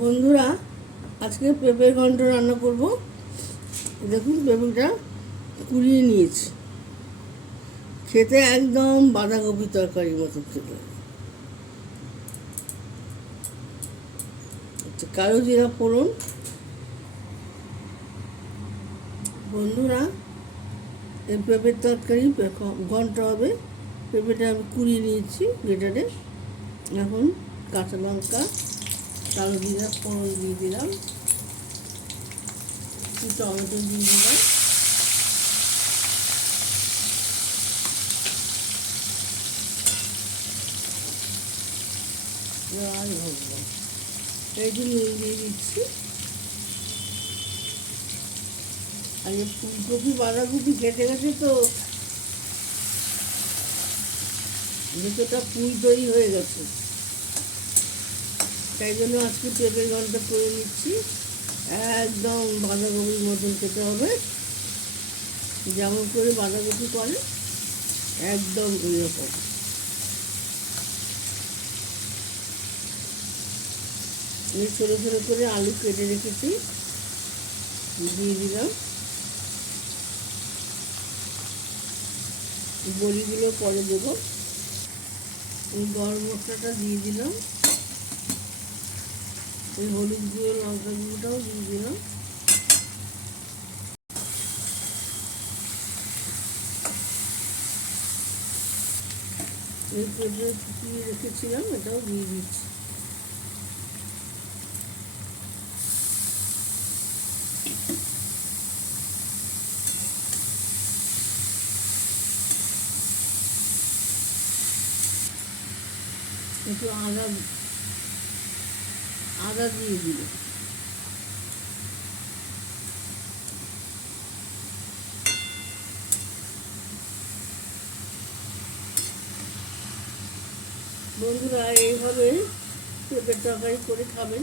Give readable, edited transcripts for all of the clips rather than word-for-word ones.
বন্ধুরা, আজকে পেঁপের ঘন্ট রান্না করব। দেখুন, পেঁপেটা কুড়িয়ে নিয়েছি। খেতে একদম বাঁধাকপি তরকারির মতো খেতে। কালো জিরা ফোড়ন। বন্ধুরা, এই পেঁপের তরকারি ঘন্ট হবে। পেঁপেটা আমি কুড়িয়ে নিয়েছি গ্রেটারে। এখন কাঁচা লঙ্কা, কালো জিরা ফোড়ন দিয়ে দিলাম, টমেটো দিয়ে দিলাম, আর ভাববো এই যে নুন দিয়ে দিচ্ছি। আর এই ফুলকপি বাঁধাকপি কেটে গেছে তো ভেতরটা ফুল তৈরি হয়ে গেছে, তাই জন্য আজকে পেঁপের ঘন্ট করে নিচ্ছি। একদম বাঁধাকপির মতন খেতে হবে, যেমন করে বাঁধাকপি করে একদম এরকম। ছোটো ছোটো করে আলু কেটে রেখেছি, দিয়ে দিলাম। বড়িগুলো পরে দেবো। গরম মশলাটা দিয়ে দিলাম, এই হলুদ গুঁড়ো লঙ্কা গুঁড়োটাও দিয়ে দিলাম। এই পেঁপে শুকিয়ে রেখেছিলাম, এটাও দিয়ে দিচ্ছি। একটু আদা দিয়ে দিল। বন্ধুরা, এইভাবে পেঁপের তরকারি করে খাবেন,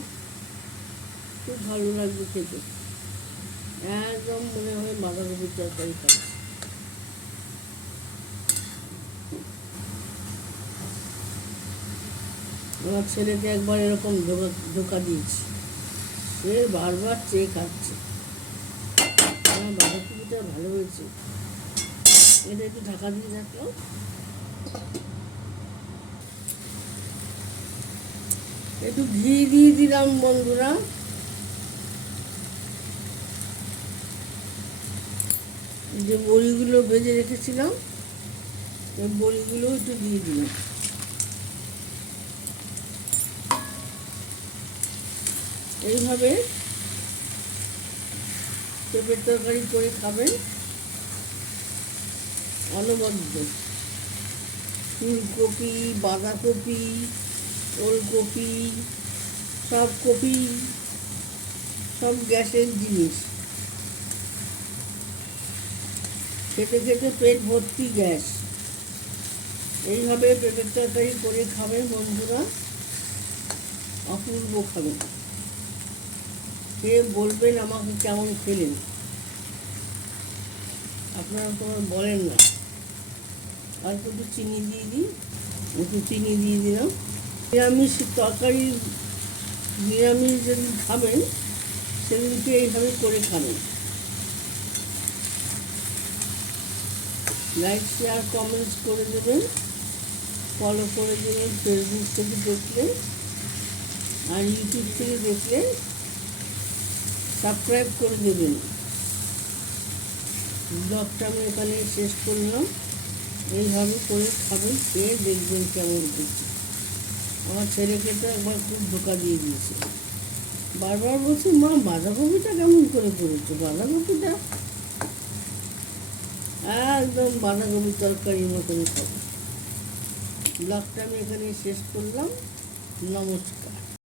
খুব ভালো লাগবে খেতে। একদম মনে হয় বাঁধাকপির তরকারি খাবে। আমার ছেলেকে একবার এরকম ধোকা দিয়েছি, সে বারবার চেয়ে খাচ্ছে। আমার বাঁধাকপিটা ভালো হয়েছে। এটা একটু ঢাকা দিয়ে রাখলাম। একটু ঘি দিয়ে দিলাম বন্ধুরা। যে বড়িগুলো ভেজে রেখেছিলাম, এই বড়িগুলো একটু দিয়ে দিলাম। এইভাবে পেঁপের তরকারি করে খাবেন অনবদ্য। ফুলকপি, বাঁধাকপি, ওলকপি, সব কপি, সব গ্যাসের জিনিস। খেতে খেতে পেট ভর্তি গ্যাস। এইভাবে পেঁপের তরকারি করে খাবেন বন্ধুরা, অপূর্ব খাবেন। খেয়ে বলবেন আমাকে কেমন খেলেন। আপনারা তোমার বলেন না। আর একটু চিনি দিয়ে দিই, একটু চিনি দিয়ে দিলাম। নিরামিষ তরকারি, নিরামিষ যেদিন খাবেন সেদিনকে এইভাবে করে খাবেন। লাইক, শেয়ার, কমেন্টস করে দেবেন, ফলো করে দেবেন ফেসবুক থেকে দেখলে, আর ইউটিউব থেকে দেখলে সাবস্ক্রাইব করে দেবেন। ব্লগটা আমি এখানে শেষ করলাম। এইভাবে করে খাবেন, খেয়ে দেখবেন কেমন হচ্ছে। আমার ছেলেকে তো একবার খুব ধোকা দিয়ে দিয়েছে, বারবার বলছি, মা বাঁধাকপিটা কেমন করে করেছো, বাঁধাকপিটা একদম বাঁধাকপির তরকারির মতন খাবো। ব্লগটা আমি এখানে শেষ করলাম। নমস্কার।